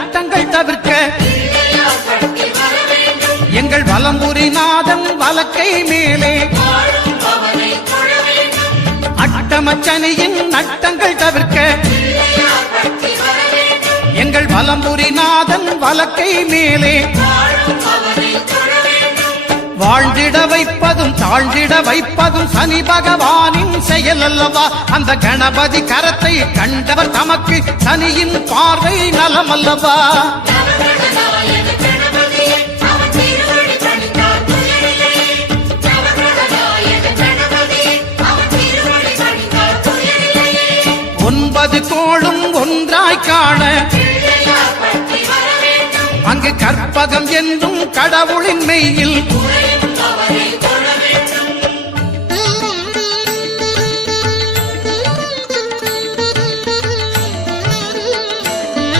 நட்டங்கள் தவிர்க்க எங்கள் வலம்புரிநாதன் வலக்கை மேலே அட்டமச்சனியின் நட்டங்கள் தவிர்க்க எங்கள் வலம்புரிநாதன் வலக்கை மேலே வாழ்ந்திட வைப்பதும் தாழ்ந்திட வைப்பதும் சனி பகவானின் செயல் அல்லவா. அந்த கணபதி கரத்தை கண்டவர் தமக்கு சனியின் பார்வை நலம் அல்லவா. ஒன்பது கோளும் ஒன்றாய் காண அங்கு கற்பகம் என்றும் கடவுளின் மெய்யில்